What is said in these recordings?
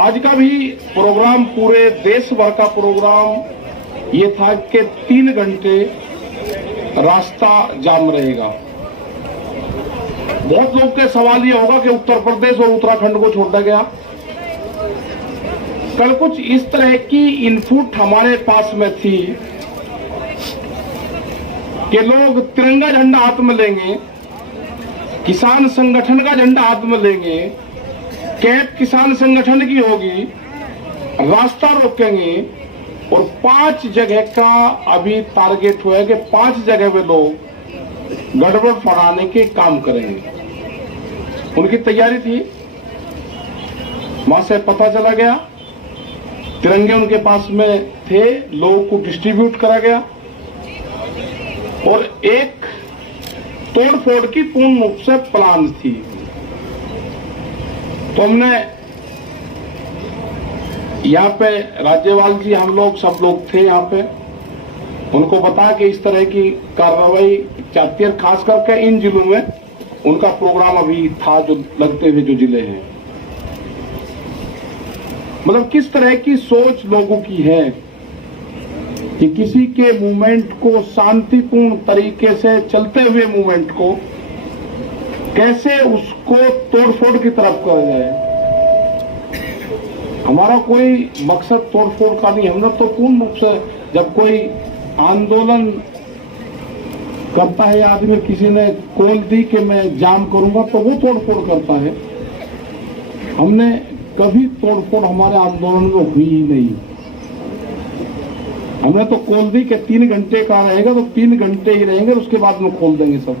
आज का भी प्रोग्राम, पूरे देश भर का प्रोग्राम ये था कि 3 घंटे रास्ता जाम रहेगा। बहुत लोग के सवाल ये होगा कि उत्तर प्रदेश और उत्तराखंड को छोड़ दिया गया। कल कुछ इस तरह की इनपुट हमारे पास में थी कि लोग तिरंगा झंडा हाथ में लेंगे, किसान संगठन का झंडा हाथ में लेंगे, कैप किसान संगठन की होगी, रास्ता रोकेंगे और 5 जगह का अभी टारगेट हुआ है कि 5 जगह पे लोग गड़बड़ फड़ाने के काम करेंगे। उनकी तैयारी थी। वहां से पता चला गया, तिरंगे उनके पास में थे, लोगों को डिस्ट्रीब्यूट करा गया और एक तोड़फोड़ की पूर्ण रूप से प्लान थी। तो हमने यहाँ पे राज्यपाल जी, हम लोग सब लोग थे यहाँ पे, उनको बता कि इस तरह की कार्रवाई चाहती है। खास करके इन जिलों में उनका प्रोग्राम अभी था, जो लगते हुए जो जिले हैं, मतलब किस तरह की सोच लोगों की है कि किसी के मूवमेंट को, शांतिपूर्ण तरीके से चलते हुए मूवमेंट को कैसे उसको तोड़फोड़ की तरफ कर जाए। हमारा कोई मकसद तोड़फोड़ का नहीं। हमने तो पूर्ण रूप से, जब कोई आंदोलन करता है आदमी, किसी ने कॉल दी कि मैं जाम करूंगा, तो वो तोड़फोड़ करता है। हमने कभी तोड़फोड़ हमारे आंदोलन में हुई ही नहीं। हमने तो खोल दी कि 3 घंटे का रहेगा तो 3 घंटे ही रहेंगे, उसके बाद में खोल देंगे सब।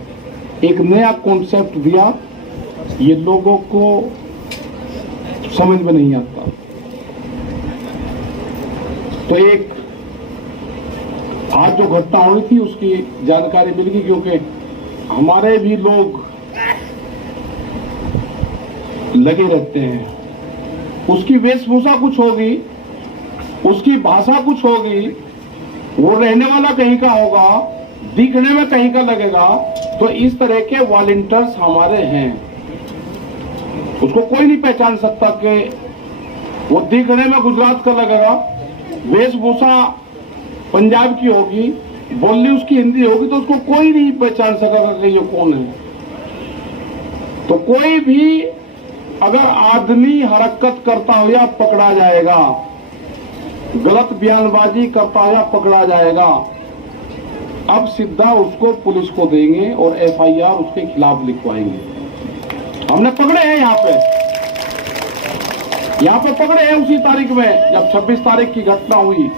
एक नया कॉन्सेप्ट दिया, ये लोगों को समझ में नहीं आता। तो एक आज जो घटना हुई थी उसकी जानकारी मिल गई, क्योंकि हमारे भी लोग लगे रहते हैं। उसकी वेशभूषा कुछ होगी, उसकी भाषा कुछ होगी, वो रहने वाला कहीं का होगा, दिखने में कहीं का लगेगा। तो इस तरह के वॉलंटियर्स हमारे हैं, उसको कोई नहीं पहचान सकता कि वो दिखने में गुजरात का लगेगा, वेशभूषा पंजाब की होगी, बोली उसकी हिंदी होगी, तो उसको कोई नहीं पहचान सकेगा कि ये कौन है। तो कोई भी अगर आदमी हरकत करता हो या पकड़ा जाएगा, गलत बयानबाजी करता है या पकड़ा जाएगा। अब सीधा उसको पुलिस को देंगे और एफआईआर उसके खिलाफ लिखवाएंगे। हमने पकड़े हैं यहाँ पे पकड़े हैं उसी तारीख में, जब 26 तारीख की घटना हुई।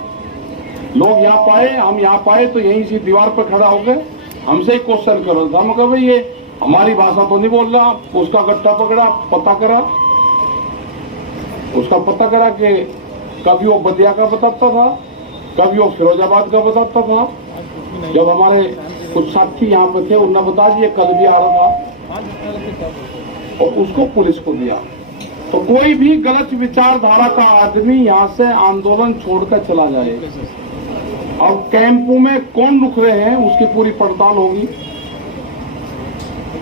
लोग यहाँ पाए, हम यहाँ पाए, तो यहीं सी दीवार पर खड़ा होकर हमसे क्वेश्चन कर रहा था। हम कहा भाई ये हमारी भाषा तो नहीं बोल रहा। उसका गट्टा पकड़ा, पता करा, उसका पता करा कि कभी वो बदिया का बताता था, कभी वो फिरोजाबाद का बताता था। जब हमारे कुछ साथी यहाँ पे थे, उन्होंने बता दिया कल भी आ रहा था, और उसको पुलिस को दिया। तो कोई भी गलत विचारधारा का आदमी यहाँ से आंदोलन छोड़कर चला जाए। अब कैंपों में कौन रुक रहे हैं उसकी पूरी पड़ताल होगी।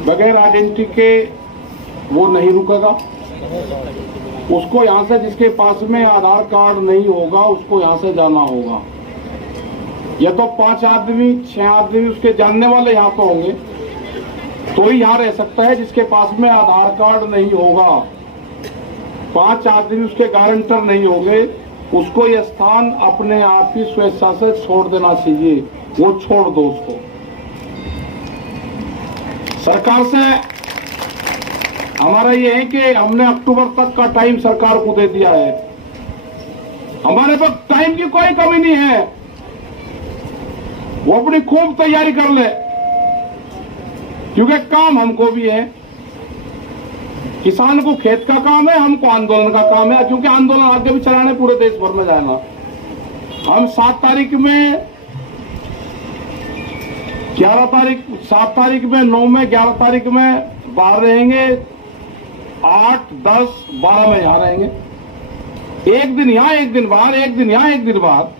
बगैर आइडेंटिटी के वो नहीं रुकेगा। उसको यहाँ से, जिसके पास में आधार कार्ड नहीं होगा, उसको यहाँ से जाना होगा। या तो 5 आदमी 6 आदमी उसके जानने वाले यहाँ पर होंगे तो ही यहाँ रह सकता है। जिसके पास में आधार कार्ड नहीं होगा, 5 आदमी उसके गारंटर नहीं होंगे, उसको यह स्थान अपने आप ही स्वेच्छा से छोड़ देना चाहिए। वो छोड़ दो उसको। सरकार से हमारा ये है कि हमने अक्टूबर तक का टाइम सरकार को दे दिया है। हमारे पास टाइम की कोई कमी नहीं है। वो अपनी खूब तैयारी कर ले, क्योंकि काम हमको भी है। किसान को खेत का काम है, हमको आंदोलन का काम है, क्योंकि आंदोलन आगे भी चलाने पूरे देश भर में जाएगा। हम 7 तारीख में, 11 तारीख, 7 तारीख में, 9 में, 11 तारीख में बाहर रहेंगे, 8, 10, 12 में यहां रहेंगे। एक दिन यहां, एक दिन बाहर, एक दिन यहां, एक दिन बाहर।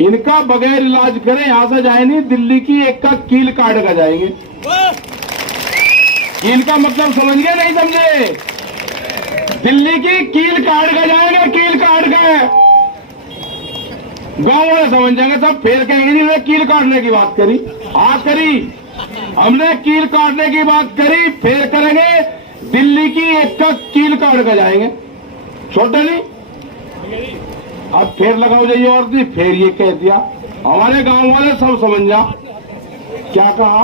इनका बगैर इलाज करें यहां से जाए नहीं, दिल्ली की एक का कील काट कर जाएंगे। कील का मतलब समझ गए नहीं समझे? दिल्ली की कील काट के जाएंगे, कील काट के। गांव वाले समझ जाएंगे, सब फेर कहेंगे नहीं कील काटने की बात करी। हाँ करी, हमने कील काटने की बात करी, फेर करेंगे दिल्ली की एक का कील काट के जाएंगे, छोटे नहीं। अब फेर लगाओ जाइए और दी, फेर ये कह दिया, हमारे गांव वाले सब समझ जा क्या कहा,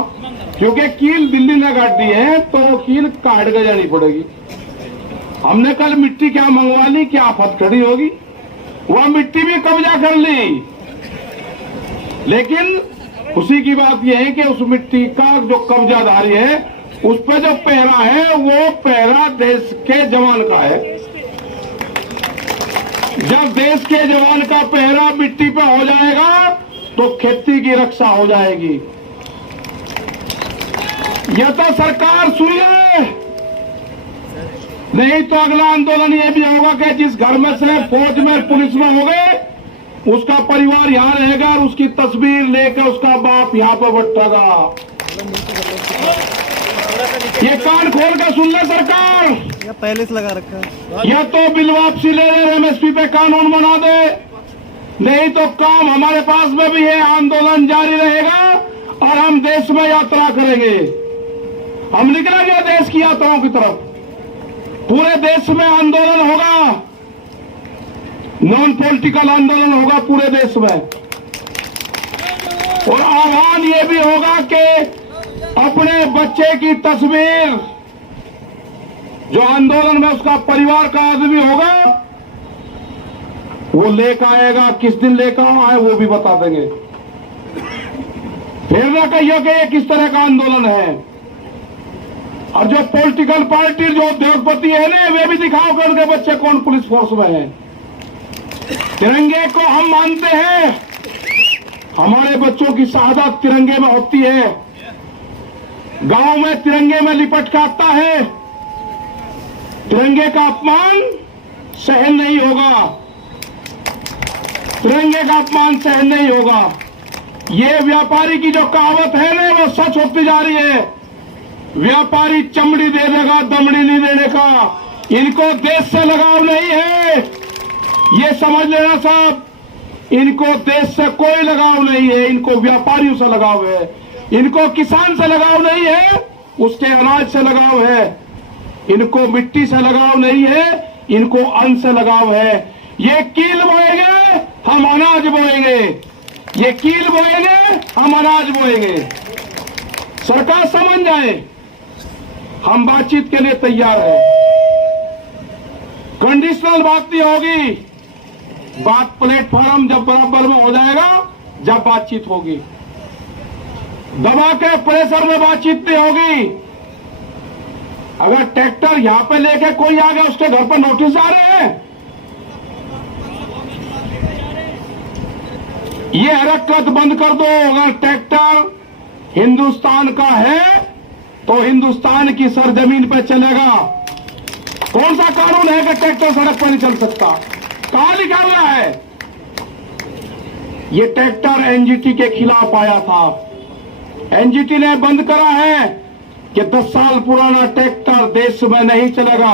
क्योंकि कील दिल्ली ने काटी है तो कील काट के जानी पड़ेगी। हमने कल मिट्टी क्या मंगवा ली, क्या आफत खड़ी होगी, वह मिट्टी भी कब्जा कर ली। लेकिन खुशी की बात यह है कि उस मिट्टी का जो कब्जाधारी है, उस पर जो पहरा है वो पहरा देश के जवान का है। जब देश के जवान का पहरा मिट्टी पे हो जाएगा तो खेती की रक्षा हो जाएगी। यह तो सरकार सुन ले, नहीं तो अगला आंदोलन यह भी होगा कि जिस घर में से फौज में पुलिस में हो गए, उसका परिवार यहाँ रहेगा और उसकी तस्वीर लेकर उसका बाप यहाँ पर बैठेगा। ये कान खोल कर सुन ले सरकार, या पहले से लगा रखा है। या तो बिल वापसी ले ले, एमएसपी पे कानून बना दे, नहीं तो काम हमारे पास में भी है, आंदोलन जारी रहेगा और हम देश में यात्रा करेंगे। हम निकलेंगे देश की यात्राओं की तरफ, पूरे देश में आंदोलन होगा, नॉन पॉलिटिकल आंदोलन होगा पूरे देश में। और आह्वान ये भी होगा कि अपने बच्चे की तस्वीर, जो आंदोलन में उसका परिवार का आदमी होगा, वो लेकर आएगा। किस दिन लेकर आए वो भी बता देंगे। फिर ना कहिए कि ये किस तरह का आंदोलन है। और जो पॉलिटिकल पार्टी, जो उद्योगपति है ना, वे भी दिखाओ कि उनके बच्चे कौन पुलिस फोर्स में है। तिरंगे को हम मानते हैं, हमारे बच्चों की शहादत तिरंगे में होती है। गांव में तिरंगे में लिपट के आता है, तिरंगे का अपमान सहन नहीं होगा, तिरंगे का अपमान सहन नहीं होगा। ये व्यापारी की जो कहावत है ना, वो सच होती जा रही है। व्यापारी चमड़ी दे देगा, दमड़ी नहीं देने का। इनको देश से लगाव नहीं है, ये समझ लेना साहब। इनको देश से कोई लगाव नहीं है, इनको व्यापारियों से लगाव है। इनको किसान से लगाव नहीं है, उसके अनाज से लगाव है। इनको मिट्टी से लगाव नहीं है, इनको अन्न से लगाव है। ये कील बोएंगे, हम अनाज बोएंगे। ये कील बोएंगे, हम अनाज बोएंगे। सरकार समझ जाए, हम बातचीत के लिए तैयार हैं। कंडीशनल बात नहीं होगी, बात प्लेटफॉर्म जब बराबर में हो जाएगा, जब बातचीत होगी। दबा के प्रेशर में बातचीत नहीं होगी। अगर ट्रैक्टर यहां पे लेके कोई आ गया, उसके घर पर नोटिस आ रहे हैं, ये हरकत बंद कर दो। अगर ट्रैक्टर हिंदुस्तान का है तो हिंदुस्तान की सरजमीन पे चलेगा। कौन सा कानून है कि ट्रैक्टर सड़क पर नहीं चल सकता? कहां लिखा हुआ है? ये ट्रैक्टर एनजीटी के खिलाफ आया था, एनजीटी ने बंद करा है कि 10 साल पुराना ट्रैक्टर देश में नहीं चलेगा।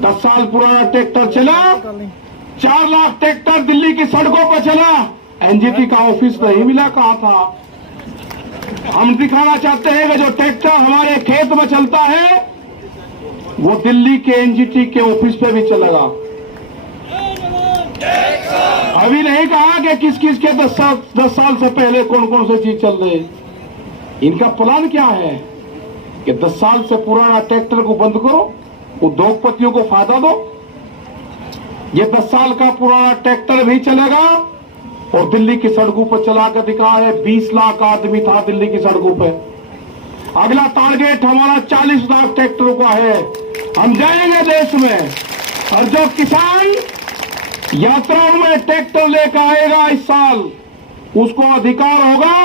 10 साल पुराना ट्रैक्टर चला, 4 लाख ट्रैक्टर दिल्ली की सड़कों पर चला, एनजीटी का ऑफिस नहीं मिला। कहां था? हम दिखाना चाहते हैं कि जो ट्रैक्टर हमारे खेत में चलता है, वो दिल्ली के एनजीटी के ऑफिस पे भी चलेगा। अभी नहीं कहा कि किस किस के 10 साल से पहले कौन कौन सी चीज चल रही। इनका प्लान क्या है कि 10 साल से पुराना ट्रैक्टर को बंद करो, उद्योगपतियों को फायदा दो। ये 10 साल का पुराना ट्रैक्टर भी चलेगा और दिल्ली की सड़कों पर चला कर दिखा है। 20 लाख आदमी था दिल्ली की सड़कों पे। अगला टारगेट हमारा 40 लाख ट्रैक्टरों का है। हम जाएंगे देश में, और जो किसान यात्राओं में ट्रैक्टर लेकर आएगा इस साल, उसको अधिकार होगा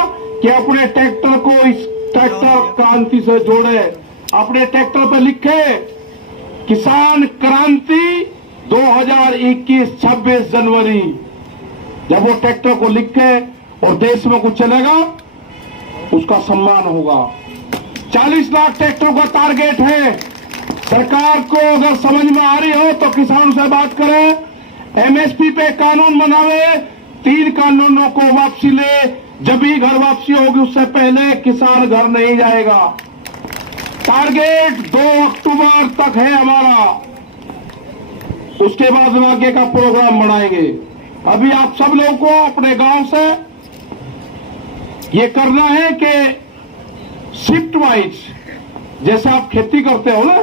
कि अपने ट्रैक्टर को इस ट्रैक्टर क्रांति से जोड़े। अपने ट्रैक्टर पर लिखे किसान क्रांति 2021 26 जनवरी। जब वो ट्रैक्टर को लिखे और देश में कुछ चलेगा, उसका सम्मान होगा। 40 लाख ट्रैक्टरों का टारगेट है। सरकार को अगर समझ में आ रही हो तो किसानों से बात करें, एमएसपी पे कानून बनावे, 3 कानूनों को वापसी ले। जब भी घर वापसी होगी उससे पहले किसान घर नहीं जाएगा। टारगेट 2 अक्टूबर तक है हमारा, उसके बाद आगे का प्रोग्राम बनाएंगे। अभी आप सब लोगों को अपने गांव से ये करना है कि शिफ्ट वाइज, जैसे आप खेती करते हो ना,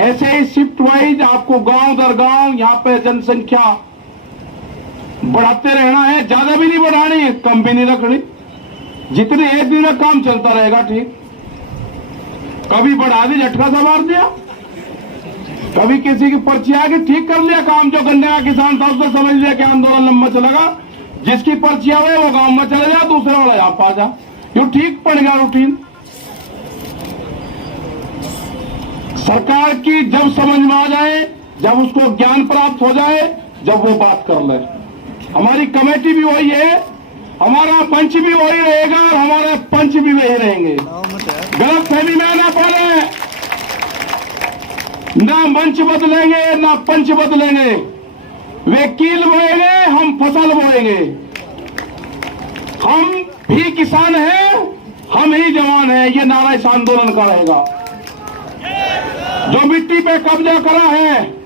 ऐसे ही शिफ्ट वाइज आपको गांव दर गांव यहां पे जनसंख्या बढ़ाते रहना है। ज्यादा भी नहीं बढ़ानी है, कम भी नहीं रखनी। जितने एक दिन में काम चलता रहेगा ठीक। कभी बढ़ा दी, झटका सा मार दिया, कभी किसी की पर्ची आके ठीक कर लिया काम। जो गन्ने का किसान था उसने समझ लिया कि आंदोलन लंबा चलेगा, जिसकी पर्ची आवे वो गांव में चले जा, दूसरे वाला यहां पा जा, यो ठीक पड़ गया रूटीन। सरकार की जब समझ में आ जाए, जब उसको ज्ञान प्राप्त हो जाए, जब वो बात कर ले। हमारी कमेटी भी वही है, हमारा मंच भी वही रहेगा और हमारे पंच भी वही रहेंगे। गलत फहमी में ना पड़े, ना मंच बदलेंगे ना पंच बदलेंगे। वे कील बोएंगे, हम फसल बोएंगे। हम भी किसान हैं, हम ही जवान हैं, ये नारा इस आंदोलन का रहेगा। जो मिट्टी पे कब्जा करा है,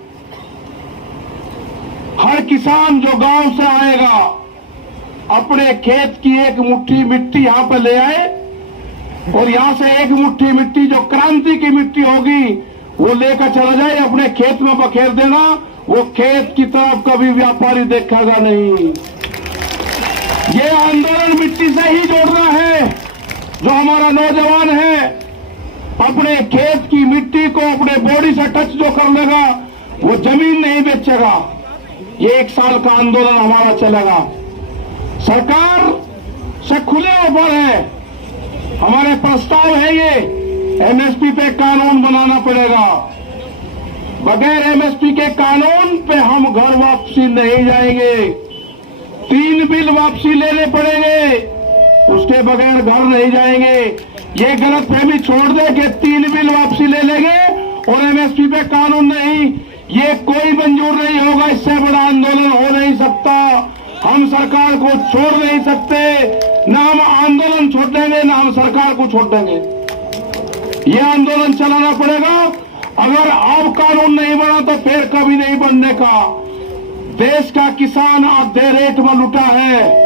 हर किसान जो गांव से आएगा अपने खेत की एक मुट्ठी मिट्टी यहां पर ले आए और यहां से एक मुट्ठी मिट्टी जो क्रांति की मिट्टी होगी वो लेकर चला जाए, अपने खेत में बखेर देना। वो खेत की तरफ कभी व्यापारी देखेगा नहीं। ये आंदोलन मिट्टी से ही जोड़ना है। जो हमारा नौजवान है अपने खेत की मिट्टी को अपने बॉडी से टच जो कर लेगा वो जमीन नहीं बेचेगा। ये 1 साल का आंदोलन हमारा चलेगा। सरकार से खुले ऑफर है, हमारे प्रस्ताव है ये, एमएसपी पे कानून बनाना पड़ेगा। बगैर एमएसपी के कानून पे हम घर वापसी नहीं जाएंगे। 3 बिल वापसी लेने पड़ेंगे, उसके बगैर घर नहीं जाएंगे। ये गलत फहमी छोड़ दे कि 3 बिल वापसी ले लेंगे और एमएसपी पे कानून नहीं, ये कोई मंजूर नहीं होगा। इससे बड़ा आंदोलन हो नहीं सकता। हम सरकार को छोड़ नहीं सकते, ना हम आंदोलन छोड़ देंगे ना हम सरकार को छोड़ देंगे। ये आंदोलन चलाना पड़ेगा। अगर अब कानून नहीं बना तो फिर कभी नहीं बनने का। देश का किसान आधे रेट में लुटा है,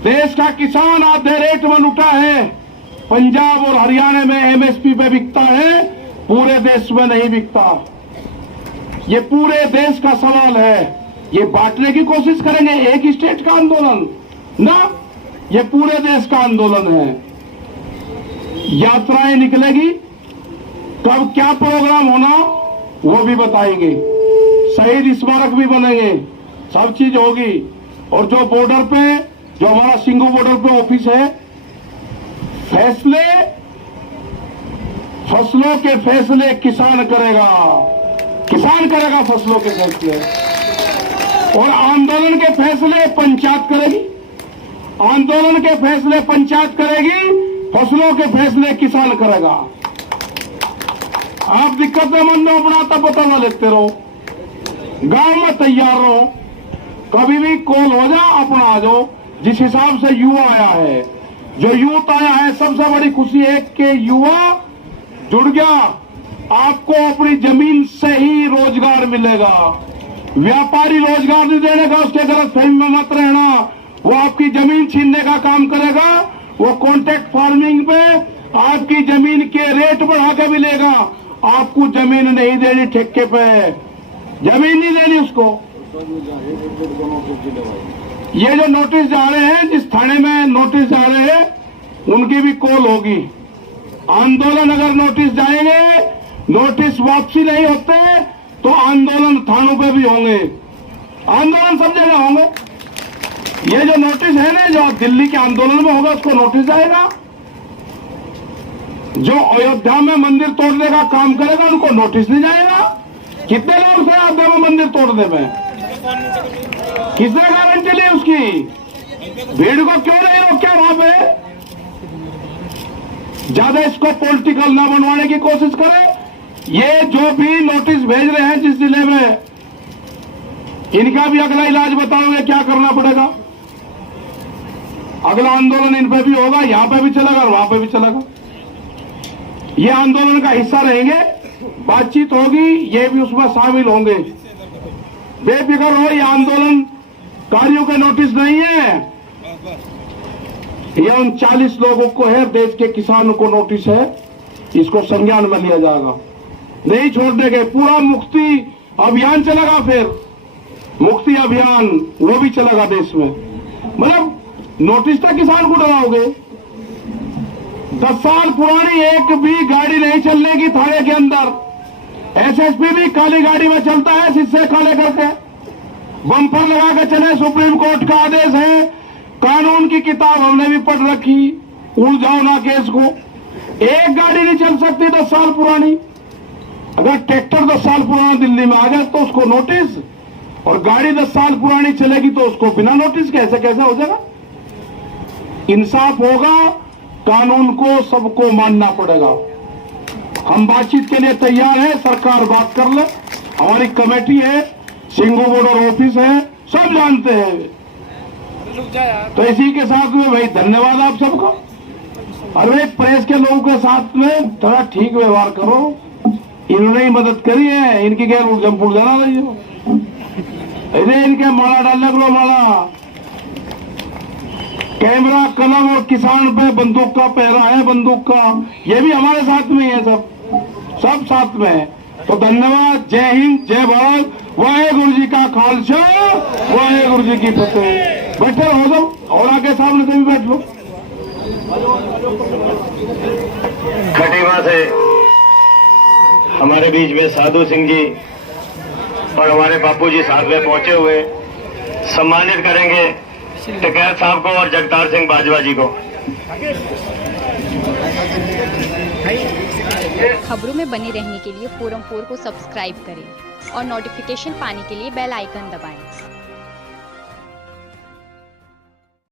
देश का किसान आधे रेट में लुटा है। पंजाब और हरियाणा में एमएसपी पे बिकता है, पूरे देश में नहीं बिकता। ये पूरे देश का सवाल है। ये बांटने की कोशिश करेंगे एक स्टेट का आंदोलन ना, ये पूरे देश का आंदोलन है। यात्राएं निकलेगी, कब क्या प्रोग्राम होना वो भी बताएंगे, शहीद स्मारक भी बनेंगे, सब चीज होगी। और जो बॉर्डर पे, जो हमारा सिंगू बॉर्डर पे ऑफिस है, फैसले, फसलों के फैसले किसान करेगा, किसान करेगा फसलों के फैसले। और आंदोलन के फैसले पंचायत करेगी, आंदोलन के फैसले पंचायत करेगी, फसलों के फैसले किसान करेगा। आप दिक्कत में मन में अपना तब पता लेते रहो, गांव में तैयार रहो, कभी भी कॉल हो जा अपना आ जाओ। जिस हिसाब से युवा आया है, जो यूथ आया है, सबसे बड़ी खुशी है कि युवा जुड़ गया। आपको अपनी जमीन से ही रोजगार मिलेगा। व्यापारी रोजगार नहीं देने का, उसके गलत फहमी में मत रहना। वो आपकी जमीन छीनने का काम करेगा। वो कॉन्ट्रैक्ट फार्मिंग पे आपकी जमीन के रेट बढ़ा के मिलेगा। आपको जमीन नहीं देनी ठेके पे, जमीन नहीं देनी उसको। ये जो नोटिस जा रहे हैं, जिस थाने में नोटिस जा रहे हैं, उनकी भी कॉल होगी। आंदोलन अगर नोटिस जाएंगे, नोटिस वापसी नहीं होते तो आंदोलन थानों पे भी होंगे, आंदोलन सब जगह होंगे। ये जो नोटिस है ना, जो दिल्ली के आंदोलन में होगा उसको नोटिस जाएगा। जो अयोध्या में मंदिर तोड़ने का काम करेगा उनको नोटिस नहीं जाएगा। कितने लोग थे अयोध्या में मंदिर तोड़ने में, किसने गारंटी ली उसकी? भीड़ को क्यों नहीं रोका वहां पे? ज्यादा इसको पॉलिटिकल ना बनवाने की कोशिश करें। ये जो भी नोटिस भेज रहे हैं जिस जिले में, इनका भी अगला इलाज बताओगे क्या करना पड़ेगा। अगला आंदोलन इन पे भी होगा, यहां पे भी चलेगा और वहां पे भी चलेगा। ये आंदोलन का हिस्सा रहेंगे, बातचीत होगी, ये भी उसमें शामिल होंगे। बेफिक्र हो, ये आंदोलन कार्यों के नोटिस नहीं है, ये उन 40 लोगों को है, देश के किसानों को नोटिस है। इसको संज्ञान में लिया जाएगा, नहीं छोड़ देंगे। पूरा मुक्ति अभियान चलेगा, फिर मुक्ति अभियान वो भी चलेगा देश में। मतलब नोटिस तक किसान को डराओगे। 10 साल पुरानी एक भी गाड़ी नहीं चलने की थाने के अंदर। एसएसपी भी काली गाड़ी में चलता है, शीशे काले करके बम्पर लगा के चले। सुप्रीम कोर्ट का आदेश है, कानून की किताब हमने भी पढ़ रखी, उलझाओ ना केस को। एक गाड़ी नहीं चल सकती 10 साल पुरानी। अगर ट्रैक्टर 10 साल पुराना दिल्ली में आ जाए तो उसको नोटिस, और गाड़ी 10 साल पुरानी चलेगी तो उसको बिना नोटिस के। ऐसे कैसे हो जाएगा? इंसाफ होगा, कानून को सबको मानना पड़ेगा। हम बातचीत के लिए तैयार है, सरकार बात कर ले। हमारी कमेटी है, सिंगू बॉर्डर ऑफिस है, सब जानते हैं। तो इसी के साथ में भाई धन्यवाद आप सबका। अरे प्रेस के लोगों के साथ में थोड़ा ठीक व्यवहार करो। इन्होंने ही मदद करी है, इनकी गैर उलझम जाना रही हो। अरे इनके माला डालने को माला, कैमरा, कलम और किसान पे बंदूक का पहरा है, बंदूक का। ये भी हमारे साथ में है, सब साथ में है। तो धन्यवाद, जय हिंद, जय भारत, वाहेगुरु जी का खालसा, वाहेगुरु जी की फतेह। बैठे हो जाओ और आगे सामने से भी बैठ लो। खटीमा से हमारे बीच में साधु सिंह जी और हमारे बापू जी साथ में पहुंचे हुए, सम्मानित करेंगे टिकैत साहब को और जगतार सिंह बाजवा जी को। खबरों में बने रहने के लिए फोरम 4 को सब्सक्राइब करें और नोटिफिकेशन पाने के लिए बेल आइकन दबाएं।